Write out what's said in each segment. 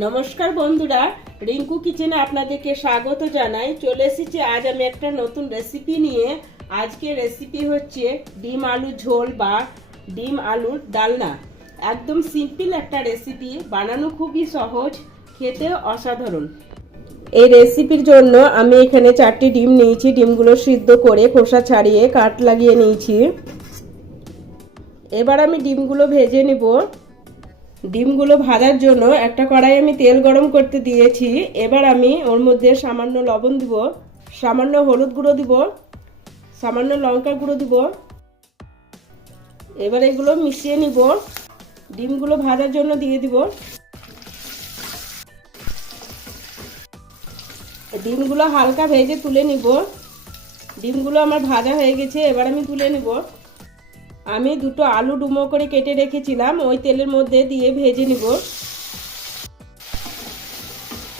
নমস্কার বন্ধুরা, রিঙ্কু কিচেনে আপনাদেরকে স্বাগত জানাই। চলে এসেছি আজ আমি একটা নতুন রেসিপি নিয়ে। আজকের রেসিপি হচ্ছে ডিম আলু ঝোল বা ডিম আলুর ডালনা। একদম সিম্পল একটা রেসিপি, বানানো খুবই সহজ, খেতে অসাধারণ। এই রেসিপির জন্য আমি এখানে 4টি ডিম নিয়েছি। ডিমগুলো সিদ্ধ করে খোসা ছাড়িয়ে কাট লাগিয়ে নিয়েছি। এবার আমি ডিমগুলো ভেজে নেব। ডিমগুলো ভাজার জন্য একটা কড়াই আমি তেল গরম করতে দিয়েছি। এবার আমি ওর মধ্যে সামান্য লবণ দিব, সামান্য হলুদ গুঁড়ো দিব, সামান্য লঙ্কা গুঁড়ো দিব। এবার এগুলো মিশিয়ে নিব। ডিমগুলো ভাজার জন্য দিয়ে দিব। ডিমগুলো হালকা ভেজে তুলে নিব। ডিমগুলো আমার ভাজা হয়ে গেছে, এবার আমি তুলে নিব। আমি দুটো আলু ডুমো করে কেটে রেখেছিলাম, ওই তেলের মধ্যে দিয়ে ভেজে নিব।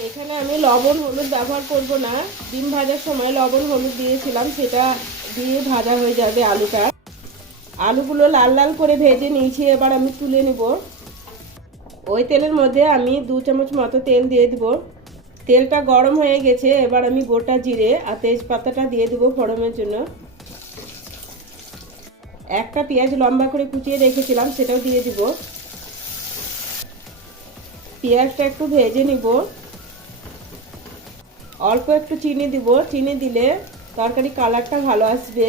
এখানে আমি লবণ হলুদ ব্যবহার করব না, ডিম ভাজার সময় লবণ হলুদ দিয়েছিলাম, সেটা দিয়ে ভাজা হয়ে যাবে আলুটা। আলুগুলো লাল লাল করে ভেজে নিয়েছি, এবার আমি তুলে নিব। ওই তেলের মধ্যে আমি 2 চামচ মতো তেল দিয়ে দিব। তেলটা গরম হয়ে গেছে, এবার আমি গোটা জিরে আর তেজপাতাটা দিয়ে দিব ফোড়নের জন্য। একটা পেঁয়াজ লম্বা করে কুচিয়ে রেখেছিলাম, সেটাও দিয়ে দিব। পেঁয়াজটা একটু ভেজে নিব। অল্প একটু চিনি দিব, চিনি দিলে তরকারি কালারটা ভালো আসবে।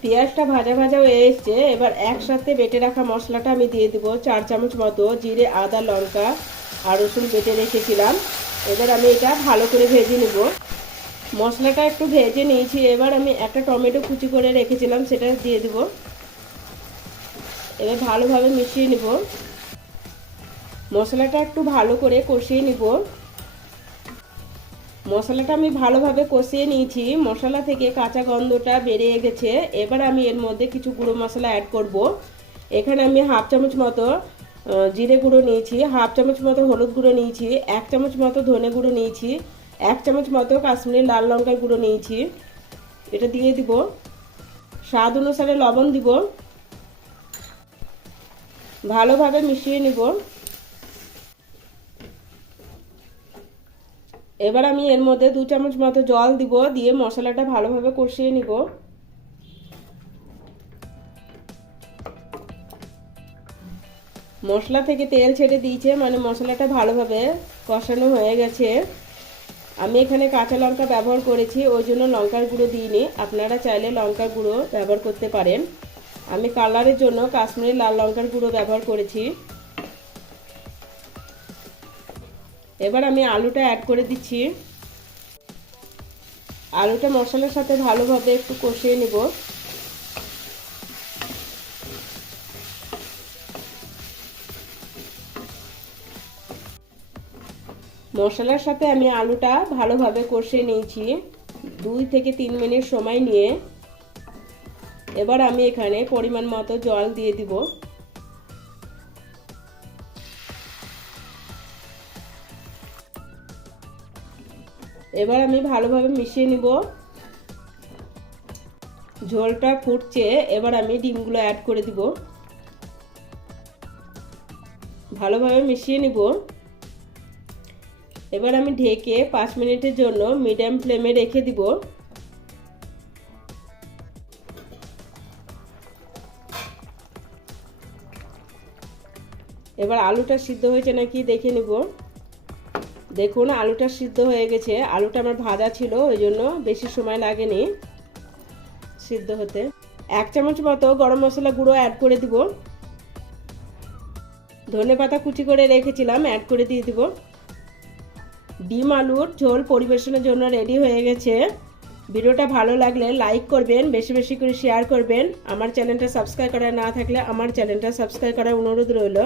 পেঁয়াজটা ভাজা ভাজা হয়ে এসছে, এবার একসাথে বেটে রাখা মশলাটা আমি দিয়ে দিব। 4 চামচ মতো জিরে, আদা, লঙ্কা আর রসুন বেটে রেখেছিলাম। এবার আমি এটা ভালো করে ভেজে নেব। মশলাটা একটু ভেজে নিয়েছি, এবার আমি একটা টমেটো কুচি করে রেখেছিলাম, সেটা দিয়ে দিব। এবার ভালোভাবে মিশিয়ে নিব। মশলাটা একটু ভালো করে কষিয়ে নিব। মশলাটা আমি ভালোভাবে কষিয়ে নিয়েছি। মশলা থেকে কাঁচা গন্ধটা বেরিয়ে গেছে। এবার আমি এর মধ্যে কিছু গুঁড়ো মশলা অ্যাড করব। এখানে আমি হাফ চামচ মতো জিরে গুঁড়ো নিয়েছি, হাফ চামচ মতো হলুদ গুঁড়ো নিয়েছি, 1 চামচ মতো ধনে গুঁড়ো নিয়েছি, 1 চামচ মতো কাশ্মীরি লাল লঙ্কার গুঁড়ো নিয়েছি। এটা দিয়ে দিব। স্বাদ অনুসারে লবণ দিব। ভালোভাবে মিশিয়ে নিব। এবার আমি এর মধ্যে 2 চামচ মতো জল দিব, দিয়ে মশলাটা ভালোভাবে কষিয়ে নিব। মশলা থেকে তেল ছেড়ে দিয়েছে, মানে মশলাটা ভালোভাবে কষানো হয়ে গেছে। আমি এখানে কাঁচা লঙ্কা ব্যবহার করেছি, ওই জন্য লঙ্কার গুঁড়ো দিইনি। আপনারা চাইলে লঙ্কার গুঁড়ো ব্যবহার করতে পারেন। আমি কালারের জন্য কাশ্মীরি লাল লঙ্কার গুঁড়ো ব্যবহার করেছি। এবার আমি আলুটা অ্যাড করে দিচ্ছি। আলুটা মশলার সাথে ভালোভাবে একটু কষিয়ে নিব। মশলার সাথে আমি আলুটা ভালোভাবে কষিয়ে নিয়েছি 2 থেকে 3 মিনিট সময় নিয়ে। এবার আমি এখানে পরিমাণ মতো জল দিয়ে দিব। এবার আমি ভালোভাবে মিশিয়ে নিব। ঝোলটা ফুটছে, এবার আমি ডিমগুলো অ্যাড করে দিব। ভালোভাবে মিশিয়ে নিব। এবার আমি ঢেকে 5 মিনিটের জন্য মিডিয়াম ফ্লেমে রেখে দিব। এবার আলুটা সিদ্ধ হয়েছে নাকি দেখে নিব। দেখুন আলুটা সিদ্ধ হয়ে গেছে। আলুটা আমার ভাজা ছিল, ওই জন্য বেশি সময় লাগেনি সিদ্ধ হতে। 1 চামচ মতো গরম মশলা গুঁড়ো অ্যাড করে দিব। ধনেপাতা কুচি করে রেখেছিলাম, অ্যাড করে দিয়ে দিব। ডিম আলুর ঝোল পরিবেশনের জন্য রেডি হয়ে গেছে। ভিডিওটা ভালো লাগলে লাইক করবেন, বেশি বেশি করে শেয়ার করবেন। আমার চ্যানেলটা সাবস্ক্রাইব করা না থাকলে আমার চ্যানেলটা সাবস্ক্রাইব করার অনুরোধ রইল।